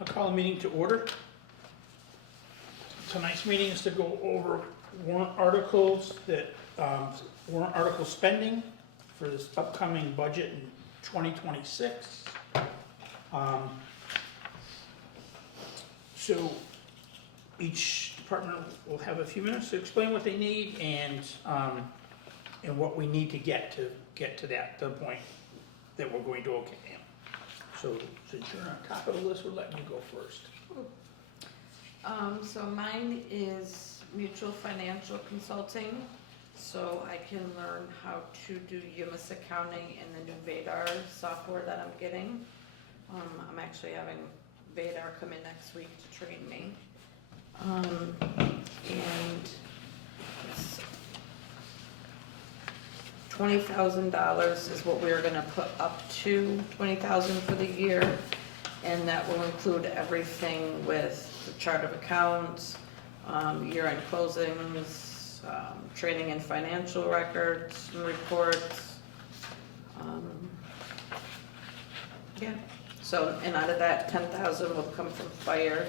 I'll call a meeting to order. Tonight's meeting is to go over warrant articles warrant article spending for this upcoming budget in 2026. So each department will have a few minutes to explain what they need and what we need to get to the point that we're going to okay them. So since you're on top of the list, we're letting you go first. So mine is mutual financial consulting, so I can learn how to do UMIS accounting in the new Vadar software that I'm getting. I'm actually having Vadar come in next week to train me. And it's $20,000 is what we're gonna put up to, $20,000 for the year. And that will include everything with the chart of accounts, year-end closings, training and financial records and reports. Yeah, so, and out of that, 10,000 will come from fire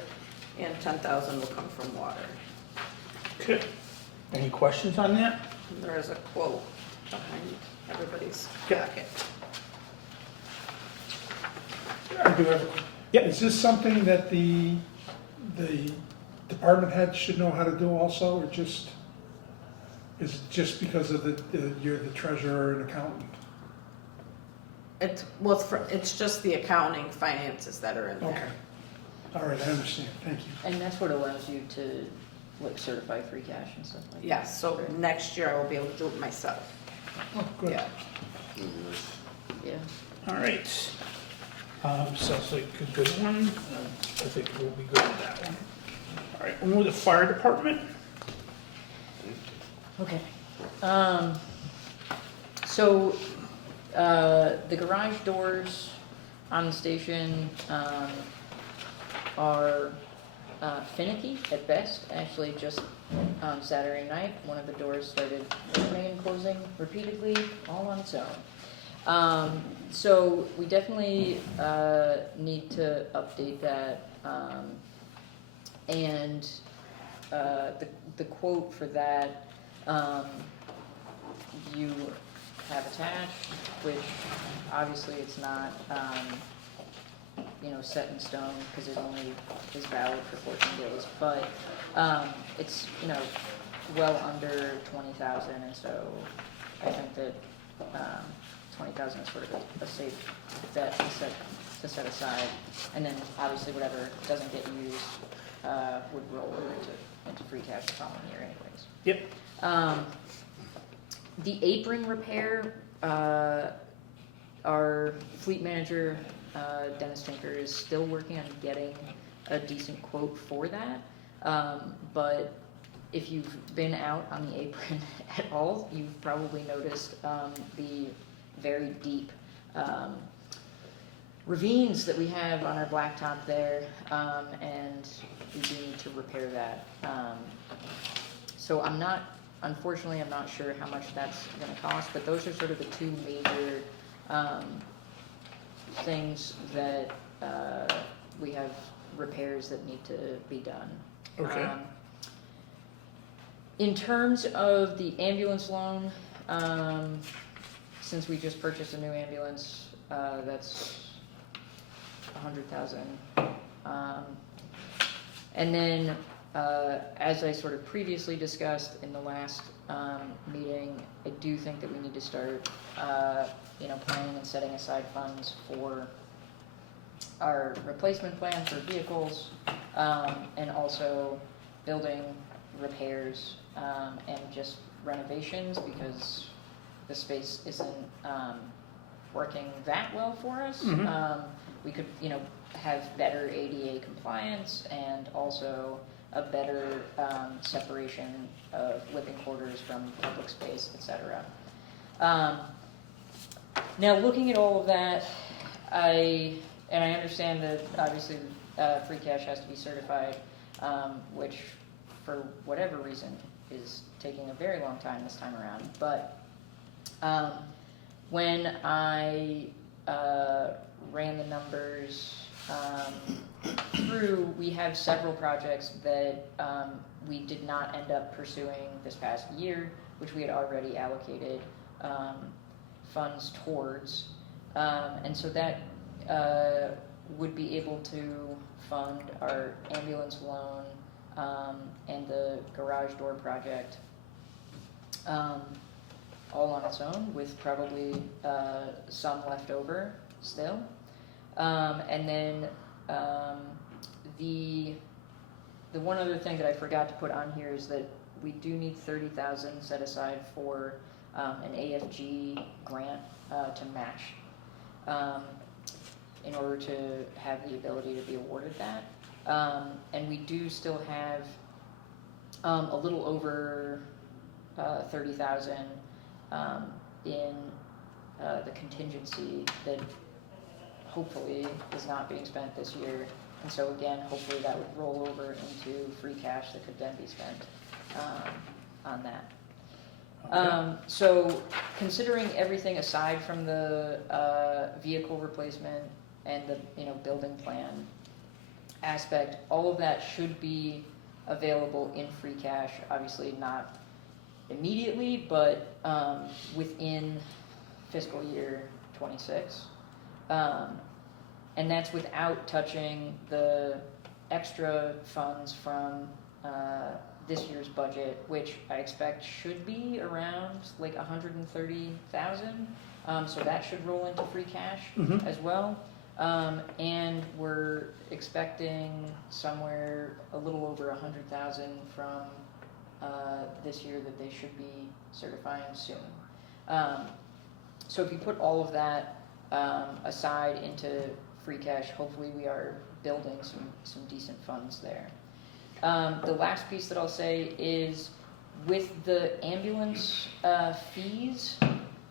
and 10,000 will come from water. Okay. Any questions on that? And there is a quote behind everybody's packet. I do have, is this something that the department head should know how to do also, or is it just because of you're the treasurer and accountant? It's just the accounting finances that are in Okay, there. all right, I understand, thank you. And that's what allows you to, like, certify free cash and stuff like that? Yes, so next year I will be able to do it myself. Oh, good. Yeah. Yeah. All right. Sounds like a good one. I think we'll be good with that one. All right, we'll move to the fire department. Okay. So, the garage doors on the station, are, finicky at best. Actually, just on Saturday night, one of the doors started opening and closing repeatedly, all on its own. So we definitely, need to update that, and, the quote for that, you have attached, which obviously it's not, set in stone, because it only is valid for 14 days, but, it's, well under 20,000, and so I think that, 20,000 is sort of a safe bet to set aside, and then obviously whatever doesn't get used, would roll over into free cash the following year anyways. Yep. The apron repair, our fleet manager, Dennis Tinker, is still working on getting a decent quote for that. But if you've been out on the apron at all, you've probably noticed the very deep ravines that we have on our blacktop there, and we do need to repair that. So unfortunately, I'm not sure how much that's going to cost, but those are sort of the two major things that we have repairs that need to be done. Okay. In terms of the ambulance loan, since we just purchased a new ambulance, that's $100,000. And then, as I sort of previously discussed in the last meeting, I do think that we need to start, planning and setting aside funds for our replacement plan for vehicles, and also building repairs, and just renovations, because the space isn't working that well for us. Mhm. We could, have better ADA compliance and also a better separation of living quarters from public space, etc. Now, looking at all of that, I understand that obviously free cash has to be certified, which for whatever reason is taking a very long time this time around. But when I ran the numbers through, we have several projects that we did not end up pursuing this past year, which we had already allocated funds towards. And so that would be able to fund our ambulance loan and the garage door project all on its own, with probably some left over still. And then the one other thing that I forgot to put on here is that we do need 30,000 set aside for an AFG grant to match in order to have the ability to be awarded that. And we do still have a little over 30,000 in the contingency that hopefully is not being spent this year. And so again, hopefully that would roll over into free cash that could then be spent on that. So considering everything aside from the vehicle replacement and the building plan aspect, all of that should be available in free cash. Obviously not immediately, but within fiscal year 26. And that's without touching the extra funds from this year's budget, which I expect should be around like 130,000. So that should roll into free cash as well. And we're expecting somewhere a little over 100,000 from this year that they should be certifying soon. So if you put all of that aside into free cash, hopefully we are building some decent funds there. The last piece that I'll say is with the ambulance fees,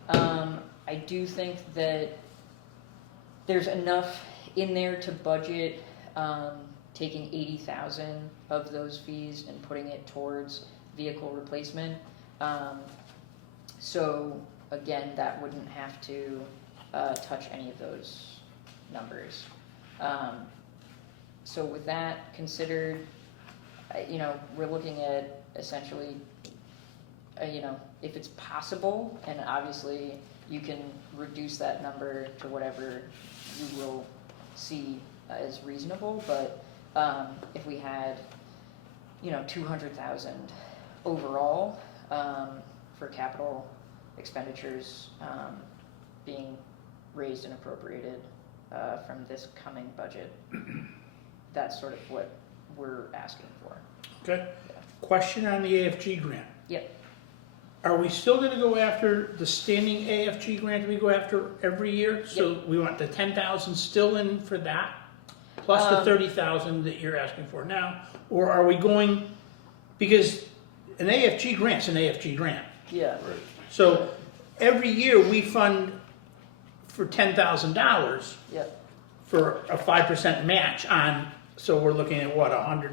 I do think that there's enough in there to budget taking 80,000 of those fees and putting it towards vehicle replacement. So again, that wouldn't have to touch any of those numbers. So with that considered, we're looking at essentially, if it's possible, and obviously you can reduce that number to whatever you will see as reasonable, but if we had, 200,000 overall for capital expenditures being raised and appropriated from this coming budget, that's sort of what we're asking for. Okay. Question on the AFG grant. Yep. Are we still gonna go after the standing AFG grant we go after every year? So we want the 10,000 still in for that, plus the 30,000 that you're asking for now? Or are we going, because an AFG grant's an AFG grant. Yeah. Right. So every year we fund for $10,000 Yep. for a 5% match on, so we're looking at what, 100,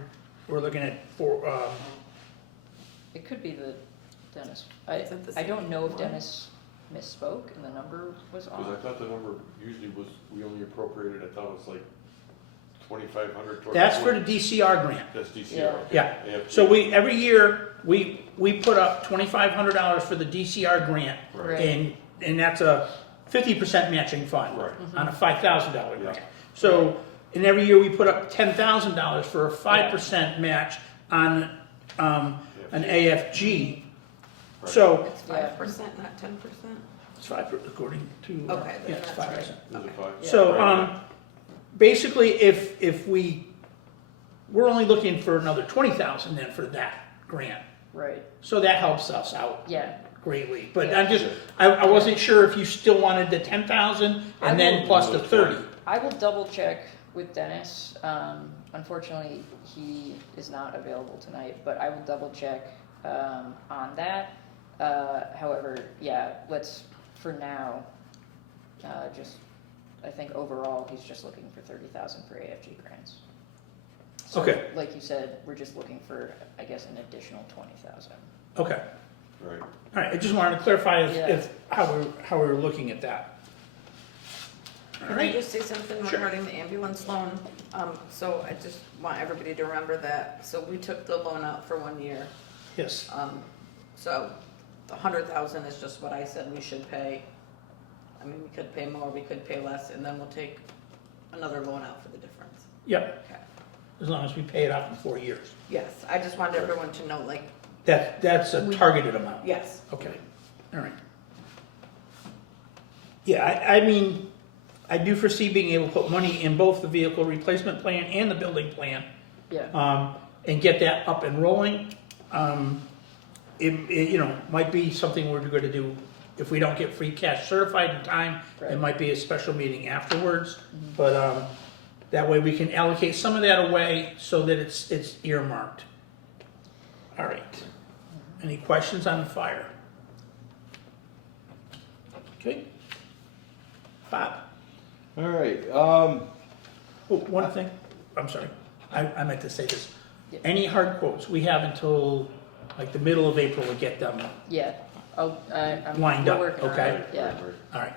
we're looking at It could be the Dennis. Is it the I don't same know if one? Dennis misspoke and the number was Because I off. thought the number usually was, we only appropriated, I thought it was like 2,500 towards. that's for the DCR grant. That's DCR. Yeah. okay. Yeah. AFG. So every year, we put up $2,500 for the DCR grant, Right. and that's a 50% matching fund Right. on a $5,000 Yeah. grant. So, and every year we put up $10,000 for a 5% match on an AFG. Right. So, It's 5%, not 10%? it's 5 according to, Okay, then yeah, it's that's 5%. Is it five? So, Right. basically, if we're only looking for another 20,000 then for that grant. Right. So that helps us out Yeah. greatly. But Yeah. I'm just, I wasn't sure if you still wanted the 10,000 I and then will- plus the 30. I will double check with Dennis. Unfortunately, he is not available tonight, but I will double check on that. However, yeah, let's, for now, I think overall, he's just looking for 30,000 for AFG grants. So, Okay. like you said, we're just looking for, I guess, an additional 20,000. Okay, Right. all right, I just wanted to clarify Yeah. if how we were looking at that. All Can I right, just say something Sure. regarding the ambulance loan? So I just want everybody to remember that. So we took the loan out for 1 year. yes, So the 100,000 is just what I said we should pay. I mean, we could pay more, we could pay less, and then we'll take another loan out for the difference. yep, Okay. as long as we pay it off in 4 years. Yes, I just wanted everyone to know, like, That's a targeted amount. yes. Okay, all right. Yeah, I mean, I do foresee being able to put money in both the vehicle replacement plan and the building plan, Yeah, and get that up and rolling. It, you know, might be something we're gonna do, if we don't get free cash certified in time, it Right. might be a special meeting afterwards. But, that way we can allocate some of that away so that it's earmarked. All right. Any questions on the fire? Okay. Bob? All right, Oh, one thing, I'm sorry, I meant to say this. Yeah. Any hard quotes, we have until like the middle of April to get them, yeah. I'm Lined we're up, working on okay. it, yeah. all right.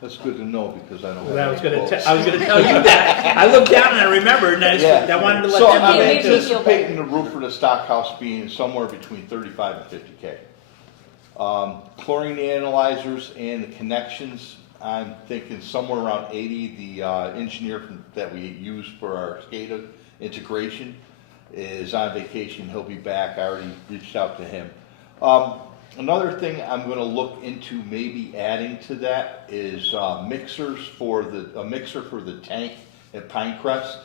that's good to know because I don't have Well, any quotes. I was gonna tell you that, I looked down and I remembered, and I wanted to let So them I'm know. Maybe that you'll too. feel better. anticipating the roof for the stock house being somewhere between 35 and 50K. Chlorine analyzers and the connections, I'm thinking somewhere around 80. The engineer that we use for our SCADA integration is on vacation. He'll be back. I already reached out to him. Another thing I'm going to look into maybe adding to that is mixers for a mixer for the tank at Pinecrest.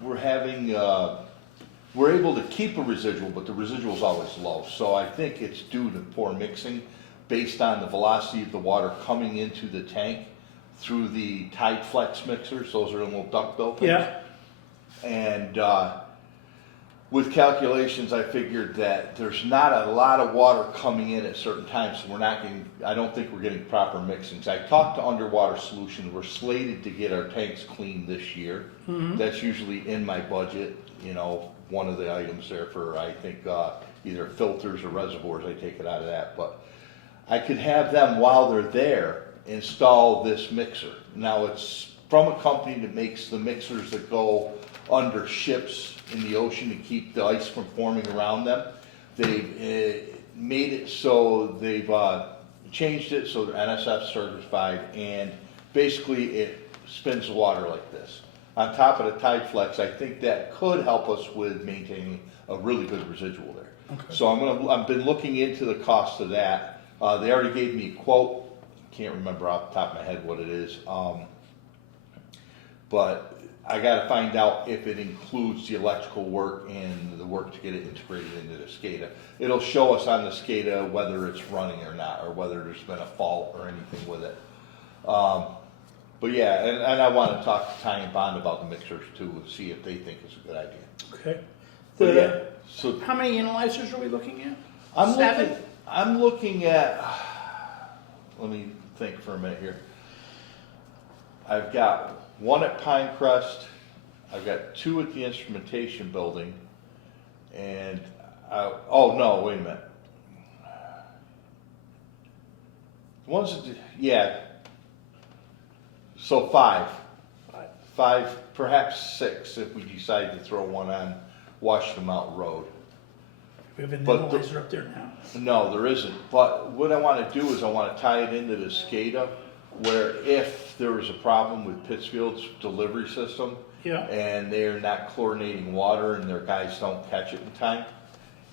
We're having we're able to keep a residual, but the residual is always low. So I think it's due to poor mixing based on the velocity of the water coming into the tank through the Tide Flex mixers. Those are the little duck-bill things. Yeah, And with calculations, I figured that there's not a lot of water coming in at certain times, so I don't think we're getting proper mixings. I talked to Underwater Solutions. We're slated to get our tanks cleaned this year. That's usually in my budget, you know, one of the items there for, I think, either filters or reservoirs. I take it out of that. But I could have them, while they're there, install this mixer. Now, it's from a company that makes the mixers that go under ships in the ocean to keep the ice from forming around them. They've made it so they've changed it so they're NSF certified, and basically it spins the water like this. On top of the Tide Flex, I think that could help us with maintaining a really good residual there. Okay. So I've been looking into the cost of that. They already gave me a quote. Can't remember off the top of my head what it is. But I gotta find out if it includes the electrical work and the work to get it integrated into the SCADA. It'll show us on the SCADA whether it's running or not, or whether there's been a fault or anything with it. But yeah, and I wanna talk to Ty and Bond about the mixers too, and see if they think it's a good idea. okay. But yeah, so How many analyzers are we looking at? I'm Seven? looking at, let me think for a minute here. I've got one at Pinecrest, I've got two at the instrumentation building, and, oh no, wait a minute. Yeah, so five, perhaps six if we decide to throw one on Washington Mountain Road. We have an But the- analyzer up there now. No, there isn't, but what I wanna do is I wanna tie it into the SCADA, where if there was a problem with Pittsfield's delivery system, Yeah, and they're not chlorinating water and their guys don't catch it in time,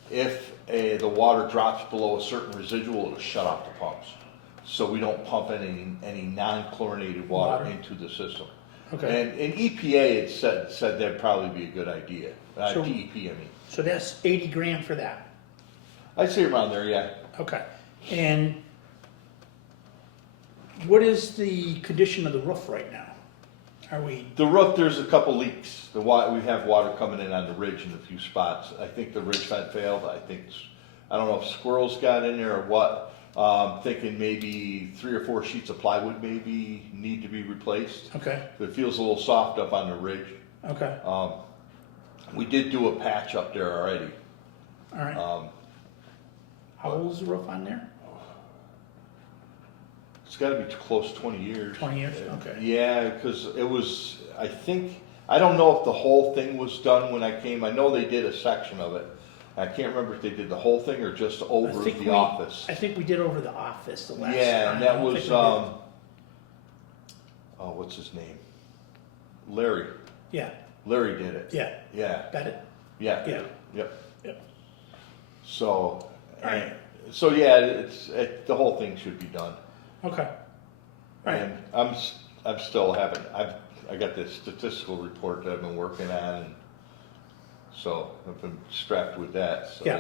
if the water drops below a certain residual, it'll shut off the pumps. So we don't pump any non-chlorinated water Water. into the system. okay. And EPA had said that'd probably be a good idea, So- DEP, I mean. So that's 80 grand for that. I'd say around there, yeah. Okay. And what is the condition of the roof right now? Are we, The roof, there's a couple leaks. We have water coming in on the ridge in a few spots. I think the ridge vent failed. I don't know if squirrels got in there or what. Thinking maybe 3 or 4 sheets of plywood maybe need to be replaced. okay, It feels a little soft up on the ridge. okay, We did do a patch up there already. all right. How old is the roof on there? It's gotta be close to 20 years. 20 years? Okay. Yeah, because it was, I think, I don't know if the whole thing was done when I came. I know they did a section of it. I can't remember if they did the whole thing or just over think the we- office. I think we did over the office the last time. Yeah, and I that don't was, think we did- oh, what's his name? Larry. Yeah, Larry did it. yeah, Yeah, bet it, yeah. yeah. Yep. Yep. So, Alright. so yeah, the whole thing should be done. Okay. Alright, And I'm still having, I got this statistical report that I've been working on, and so I've been strapped with that, so Yeah.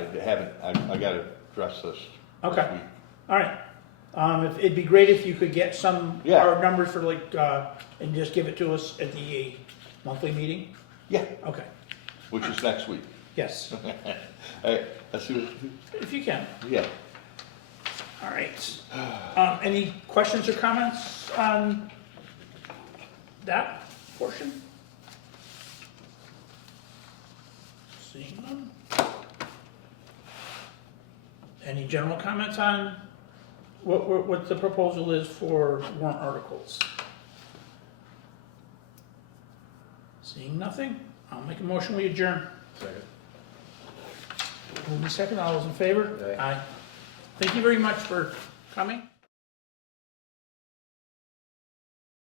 I gotta address this. Okay. this week. alright. It'd be great if you could get some, Yeah. our numbers for like, and just give it to us at the monthly meeting? Yeah, Okay, which is next week. yes, I see, if you can. yeah. Alright. Any questions or comments on that portion? Seeing none. Any general comments on what the proposal is for warrant articles? Seeing nothing, I'll make a motion, we adjourn. Second. Move to second, all those in favor? Aye. Thank you very much for coming.